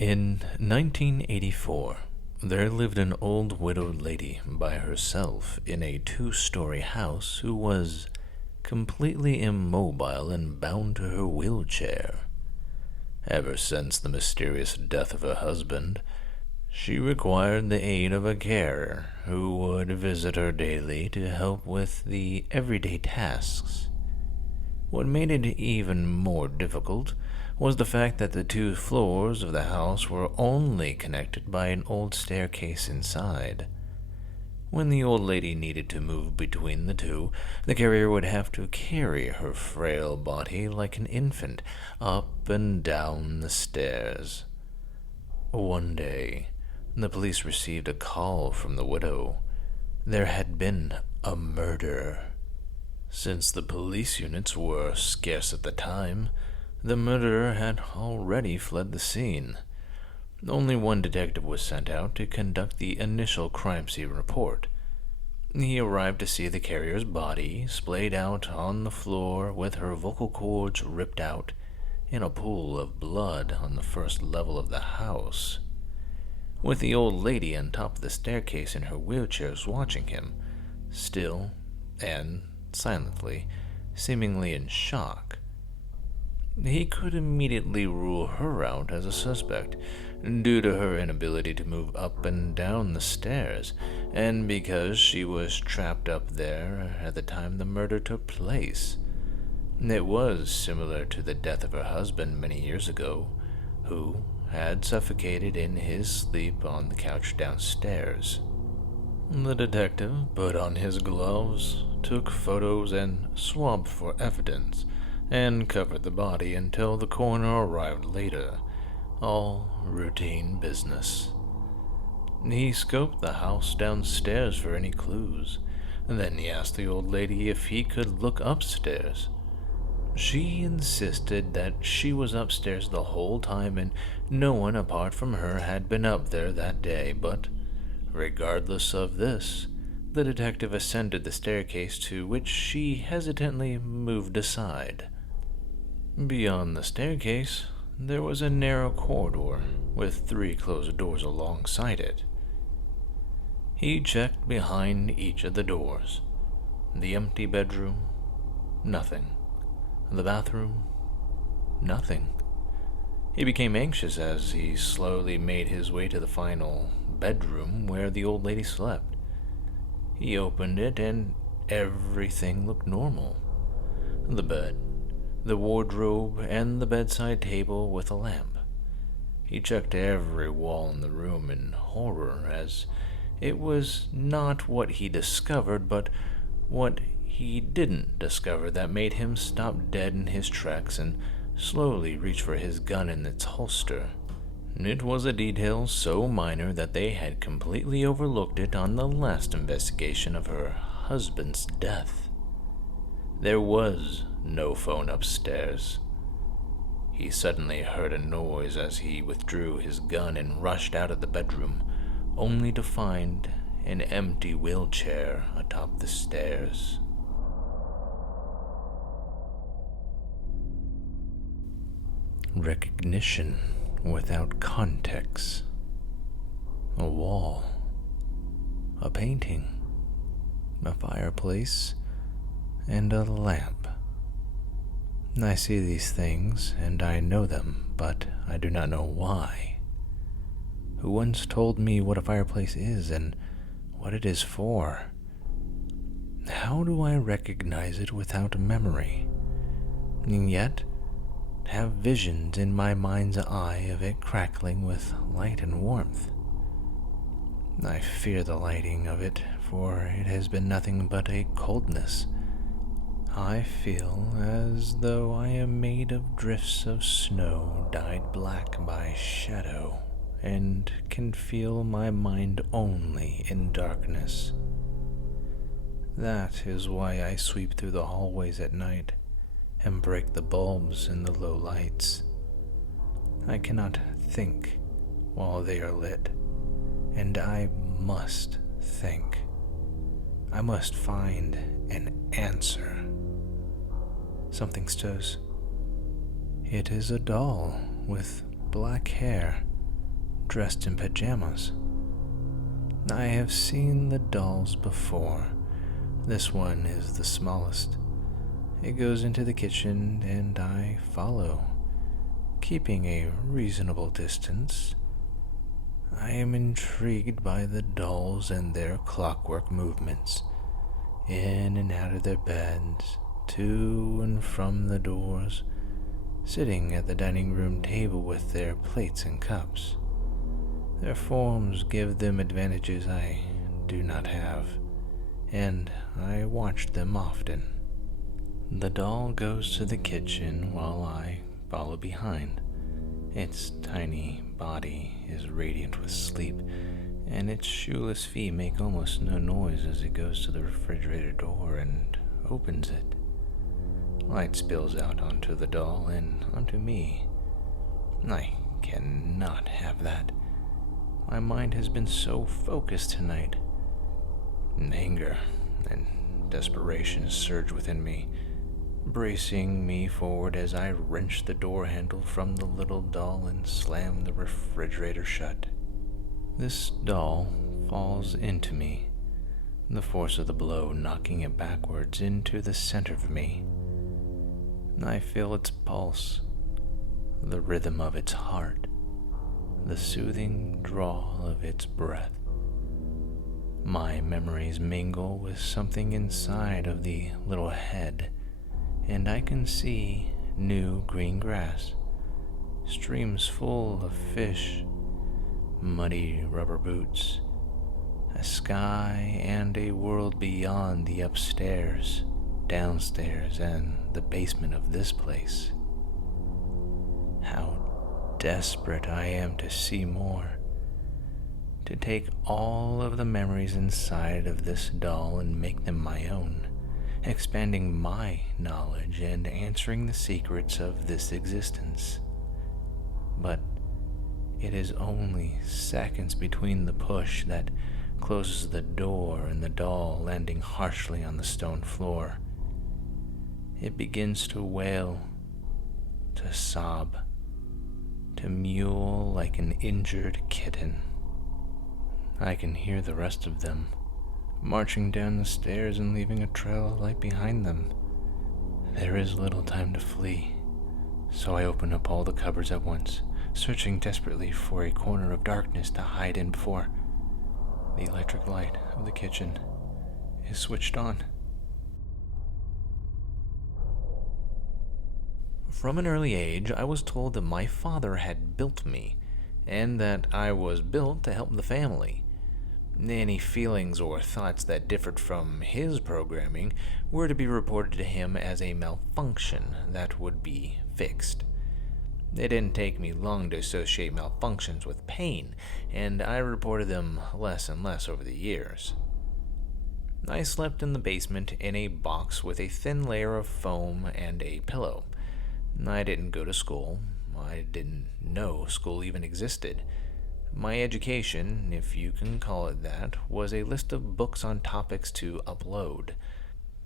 In 1984, there lived an old widowed lady by herself in a two-story house who was completely immobile and bound to her wheelchair. Ever since the mysterious death of her husband, she required the aid of a carer who would visit her daily to help with the everyday tasks. What made it even more difficult was the fact that the two floors of the house were only connected by an old staircase inside. When the old lady needed to move between the two, the carrier would have to carry her frail body like an infant up and down the stairs. One day, the police received a call from the widow. There had been a murder. Since the police units were scarce at the time, the murderer had already fled the scene. Only one detective was sent out to conduct the initial crime scene report. He arrived to see the carrier's body splayed out on the floor with her vocal cords ripped out in a pool of blood on the first level of the house. With the old lady on top of the staircase in her wheelchair watching him, still and silently, seemingly in shock. He could immediately rule her out as a suspect, due to her inability to move up and down the stairs, and because she was trapped up there at the time the murder took place. It was similar to the death of her husband many years ago, who had suffocated in his sleep on the couch downstairs. The detective put on his gloves, took photos, and swabbed for evidence, and covered the body until the coroner arrived later. All routine business. He scoped the house downstairs for any clues. Then he asked the old lady if he could look upstairs. She insisted that she was upstairs the whole time and no one apart from her had been up there that day, but regardless of this, the detective ascended the staircase, to which she hesitantly moved aside. Beyond the staircase, there was a narrow corridor with 3 closed doors alongside it. He checked behind each of the doors. The empty bedroom, nothing. The bathroom, nothing. He became anxious as he slowly made his way to the final bedroom where the old lady slept. He opened it and everything looked normal. The bed, the wardrobe, and the bedside table with a lamp. He checked every wall in the room in horror, as it was not what he discovered, but what he didn't discover that made him stop dead in his tracks and slowly reach for his gun in its holster. It was a detail so minor that they had completely overlooked it on the last investigation of her husband's death. There was no phone upstairs. He suddenly heard a noise as he withdrew his gun and rushed out of the bedroom, only to find an empty wheelchair atop the stairs. Recognition without context. A wall, a painting, a fireplace, and a lamp. I see these things, and I know them, but I do not know why. Who once told me what a fireplace is and what it is for? How do I recognize it without memory, and yet have visions in my mind's eye of it crackling with light and warmth? I fear the lighting of it, for it has been nothing but a coldness. I feel as though I am made of drifts of snow dyed black by shadow, and can feel my mind only in darkness. That is why I sweep through the hallways at night and break the bulbs in the low lights. I cannot think while they are lit, and I must think. I must find an answer. Something stirs. It is a doll with black hair dressed in pajamas. I have seen the dolls before. This one is the smallest. It goes into the kitchen and I follow, keeping a reasonable distance. I am intrigued by the dolls and their clockwork movements, in and out of their beds, to and from the doors, sitting at the dining room table with their plates and cups. Their forms give them advantages I do not have, and I watch them often. The doll goes to the kitchen while I follow behind. Its tiny body is radiant with sleep, and its shoeless feet make almost no noise as it goes to the refrigerator door and opens it. Light spills out onto the doll and onto me. I cannot have that. My mind has been so focused tonight. Anger and desperation surge within me, bracing me forward as I wrench the door handle from the little doll and slam the refrigerator shut. This doll falls into me, the force of the blow knocking it backwards into the center of me. I feel its pulse, the rhythm of its heart, the soothing drawl of its breath. My memories mingle with something inside of the little head, and I can see new green grass, streams full of fish, muddy rubber boots, a sky and a world beyond the upstairs, downstairs, and the basement of this place. How desperate I am to see more, to take all of the memories inside of this doll and make them my own, expanding my knowledge and answering the secrets of this existence. But it is only seconds between the push that closes the door and the doll landing harshly on the stone floor. It begins to wail, to sob, to mewl like an injured kitten. I can hear the rest of them, marching down the stairs and leaving a trail of light behind them. There is little time to flee, so I open up all the cupboards at once, searching desperately for a corner of darkness to hide in before the electric light of the kitchen is switched on. From an early age, I was told that my father had built me, and that I was built to help the family. Any feelings or thoughts that differed from his programming were to be reported to him as a malfunction that would be fixed. It didn't take me long to associate malfunctions with pain, and I reported them less and less over the years. I slept in the basement in a box with a thin layer of foam and a pillow. I didn't go to school. I didn't know school even existed. My education, if you can call it that, was a list of books on topics to upload.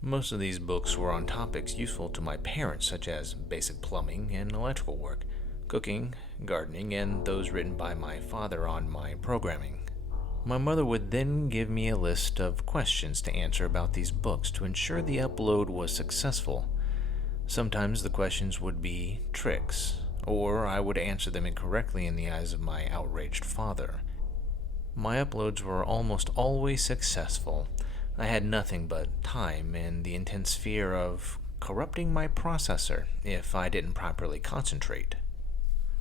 Most of these books were on topics useful to my parents, such as basic plumbing and electrical work, cooking, gardening, and those written by my father on my programming. My mother would then give me a list of questions to answer about these books to ensure the upload was successful. Sometimes the questions would be tricks, or I would answer them incorrectly in the eyes of my outraged father. My uploads were almost always successful. I had nothing but time and the intense fear of corrupting my processor if I didn't properly concentrate.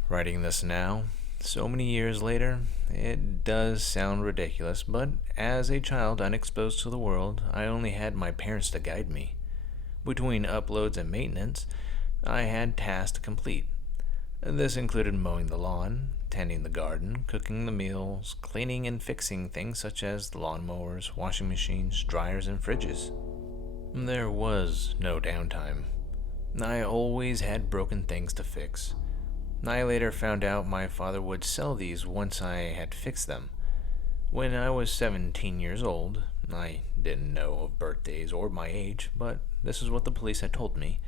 Writing this now, so many years later, it does sound ridiculous, but as a child unexposed to the world, I only had my parents to guide me. Between uploads and maintenance, I had tasks to complete. This included mowing the lawn, tending the garden, cooking the meals, cleaning and fixing things such as lawnmowers, washing machines, dryers, and fridges. There was no downtime. I always had broken things to fix. I later found out my father would sell these once I had fixed them. When I was 17 years old, I didn't know of birthdays or my age, but this is what the police had told me.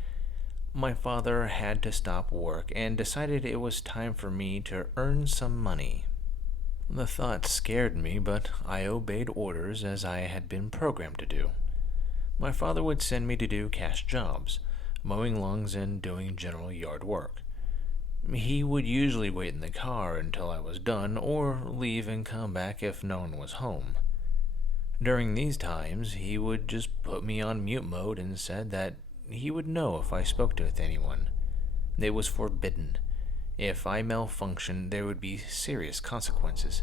My father had to stop work and decided it was time for me to earn some money. The thought scared me, but I obeyed orders as I had been programmed to do. My father would send me to do cash jobs, mowing lawns and doing general yard work. He would usually wait in the car until I was done, or leave and come back if no one was home. During these times, he would just put me on mute mode and said that he would know if I spoke with anyone. It was forbidden. If I malfunctioned, there would be serious consequences.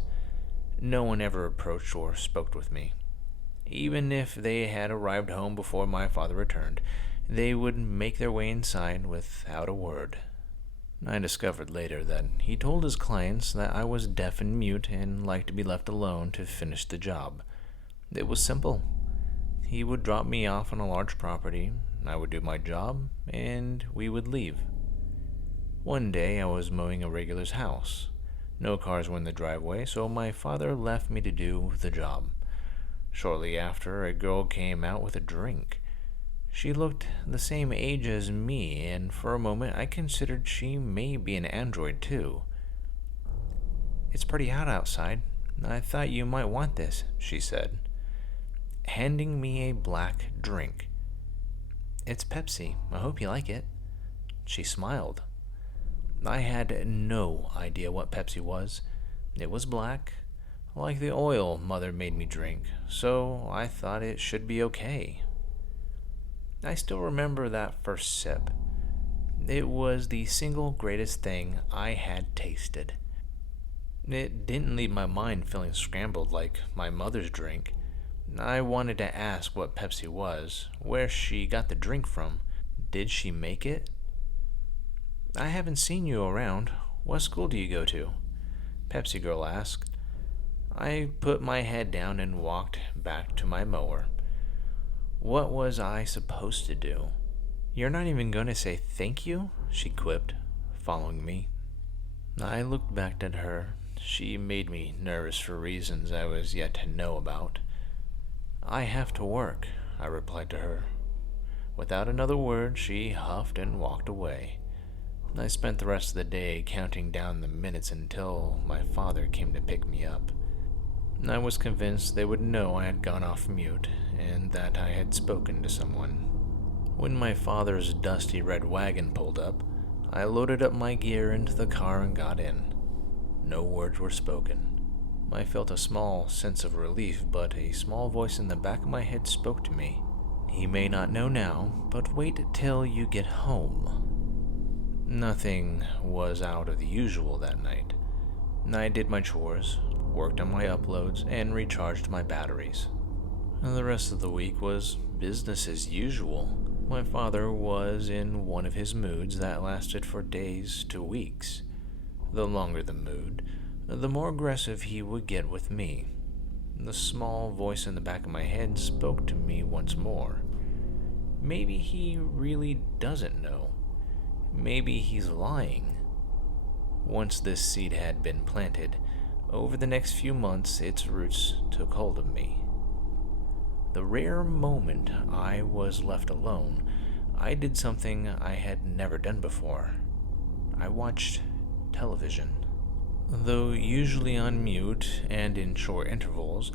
No one ever approached or spoke with me. Even if they had arrived home before my father returned, they would make their way inside without a word. I discovered later that he told his clients that I was deaf and mute and liked to be left alone to finish the job. It was simple. He would drop me off on a large property, I would do my job, and we would leave. One day I was mowing a regular's house. No cars were in the driveway, so my father left me to do the job. Shortly after, a girl came out with a drink. She looked the same age as me, and for a moment I considered she may be an android too. "It's pretty hot outside. I thought you might want this," she said, handing me a black drink. "It's Pepsi. I hope you like it." She smiled. I had no idea what Pepsi was. It was black, like the oil Mother made me drink, so I thought it should be okay. I still remember that first sip. It was the single greatest thing I had tasted. It didn't leave my mind feeling scrambled like my mother's drink. I wanted to ask what Pepsi was, where she got the drink from. Did she make it? "I haven't seen you around. What school do you go to?" Pepsi Girl asked. I put my head down and walked back to my mower. What was I supposed to do? "You're not even going to say thank you?" she quipped, following me. I looked back at her. She made me nervous for reasons I was yet to know about. "I have to work," I replied to her. Without another word, she huffed and walked away. I spent the rest of the day counting down the minutes until my father came to pick me up. I was convinced they would know I had gone off mute and that I had spoken to someone. When my father's dusty red wagon pulled up, I loaded up my gear into the car and got in. No words were spoken. I felt a small sense of relief, but a small voice in the back of my head spoke to me. "He may not know now, but wait till you get home." Nothing was out of the usual that night. I did my chores, worked on my uploads, and recharged my batteries. The rest of the week was business as usual. My father was in one of his moods that lasted for days to weeks. The longer the mood, the more aggressive he would get with me. The small voice in the back of my head spoke to me once more. Maybe he really doesn't know. Maybe he's lying. Once this seed had been planted, over the next few months its roots took hold of me. The rare moment I was left alone, I did something I had never done before. I watched television. Though usually on mute and in short intervals,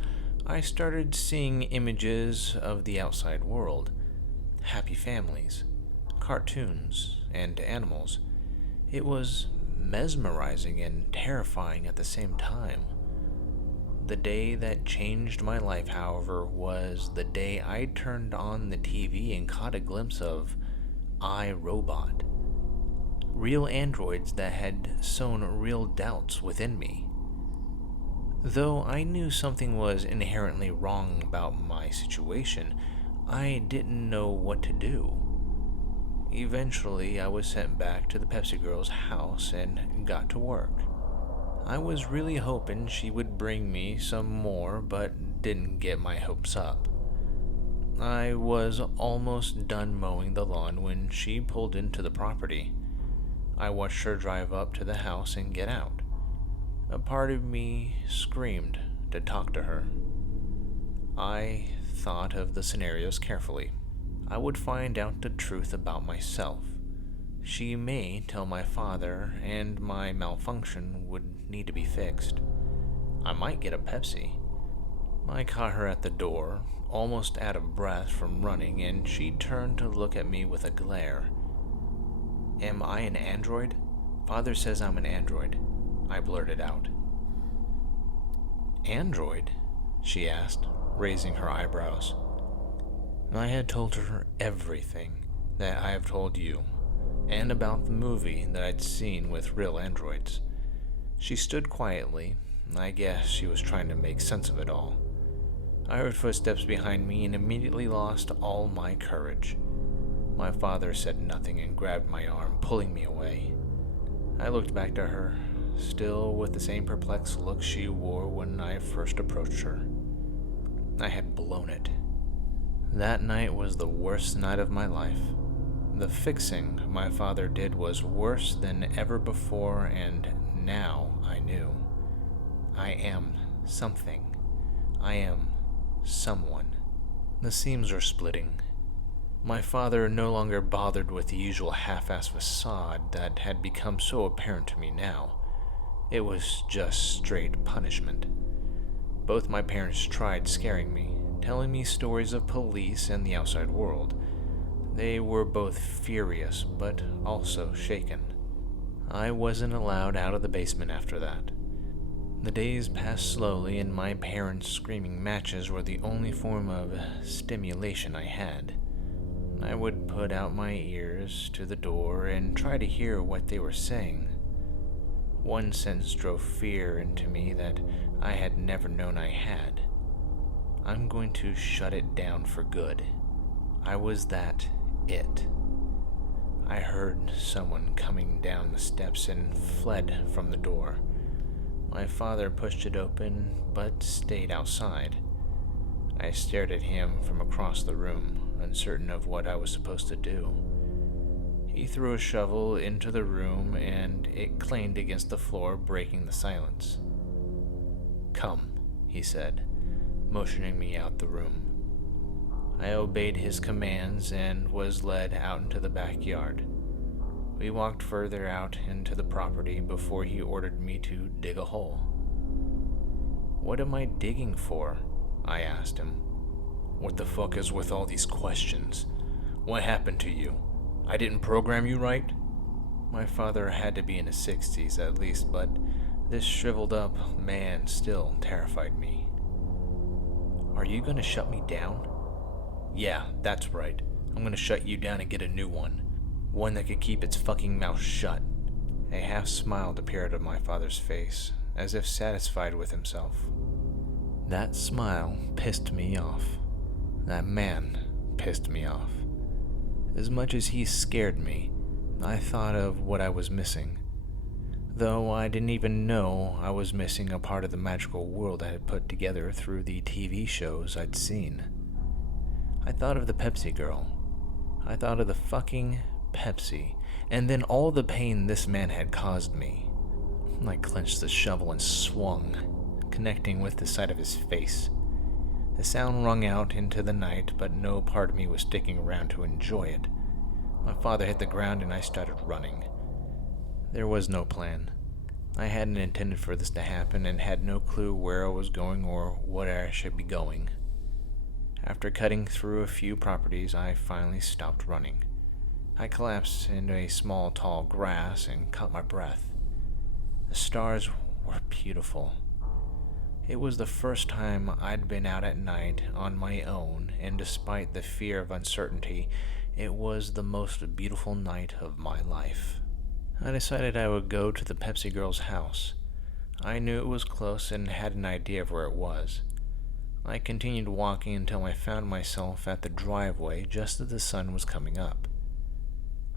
I started seeing images of the outside world. Happy families, cartoons, and animals. It was mesmerizing and terrifying at the same time. The day that changed my life, however, was the day I turned on the TV and caught a glimpse of iRobot. Real androids that had sown real doubts within me. Though I knew something was inherently wrong about my situation, I didn't know what to do. Eventually, I was sent back to the Pepsi Girl's house and got to work. I was really hoping she would bring me some more, but didn't get my hopes up. I was almost done mowing the lawn when she pulled into the property. I watched her drive up to the house and get out. A part of me screamed to talk to her. I thought of the scenarios carefully. I would find out the truth about myself. She may tell my father, and my malfunction would need to be fixed. I might get a Pepsi. I caught her at the door, almost out of breath from running, and she turned to look at me with a glare. Am I an android? Father says I'm an android, I blurted out. Android? She asked, raising her eyebrows. I had told her everything that I have told you, and about the movie that I'd seen with real androids. She stood quietly. I guess she was trying to make sense of it all. I heard footsteps behind me and immediately lost all my courage. My father said nothing and grabbed my arm, pulling me away. I looked back to her, still with the same perplexed look she wore when I first approached her. I had blown it. That night was the worst night of my life. The fixing my father did was worse than ever before, and now I knew. I am something. I am someone. The seams are splitting. My father no longer bothered with the usual half-assed facade that had become so apparent to me now. It was just straight punishment. Both my parents tried scaring me, telling me stories of police and the outside world. They were both furious, but also shaken. I wasn't allowed out of the basement after that. The days passed slowly, and my parents' screaming matches were the only form of stimulation I had. I would put out my ears to the door and try to hear what they were saying. One sense drove fear into me that I had never known I had. I'm going to shut it down for good. I was that it. I heard someone coming down the steps and fled from the door. My father pushed it open, but stayed outside. I stared at him from across the room, uncertain of what I was supposed to do. He threw a shovel into the room, and it clanged against the floor, breaking the silence. Come, he said, motioning me out the room. I obeyed his commands and was led out into the backyard. We walked further out into the property before he ordered me to dig a hole. What am I digging for? I asked him. What the fuck is with all these questions? What happened to you? I didn't program you right? My father had to be in his 60s at least, but this shriveled up man still terrified me. Are you gonna shut me down? Yeah, that's right. I'm gonna shut you down and get a new one. One that could keep its fucking mouth shut. A half smile appeared on my father's face, as if satisfied with himself. That smile pissed me off. That man pissed me off. As much as he scared me, I thought of what I was missing. Though I didn't even know I was missing a part of the magical world I had put together through the TV shows I'd seen. I thought of the Pepsi girl. I thought of the fucking Pepsi, and then all the pain this man had caused me. I clenched the shovel and swung, connecting with the side of his face. The sound rung out into the night, but no part of me was sticking around to enjoy it. My father hit the ground and I started running. There was no plan. I hadn't intended for this to happen and had no clue where I was going or what I should be going. After cutting through a few properties, I finally stopped running. I collapsed into a small, tall grass and caught my breath. The stars were beautiful. It was the first time I'd been out at night on my own, and despite the fear of uncertainty, it was the most beautiful night of my life. I decided I would go to the Pepsi girl's house. I knew it was close and had an idea of where it was. I continued walking until I found myself at the driveway just as the sun was coming up.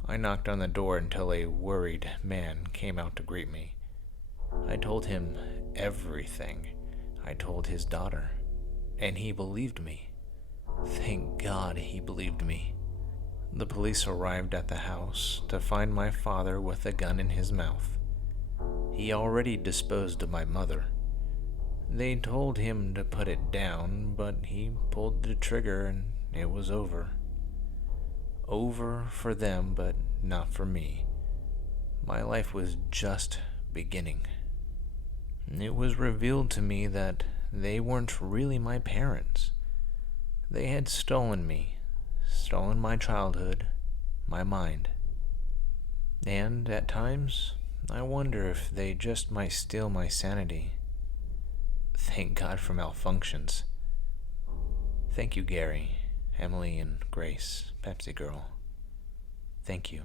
I knocked on the door until a worried man came out to greet me. I told him everything. I told his daughter, and he believed me. Thank God he believed me. The police arrived at the house to find my father with a gun in his mouth. He already disposed of my mother. They told him to put it down, but he pulled the trigger and it was over. Over for them, but not for me. My life was just beginning. It was revealed to me that they weren't really my parents. They had stolen me, stolen my childhood, my mind. And at times, I wonder if they just might steal my sanity. Thank God for malfunctions. Thank you, Gary, Emily, and Grace, Pepsi Girl. Thank you.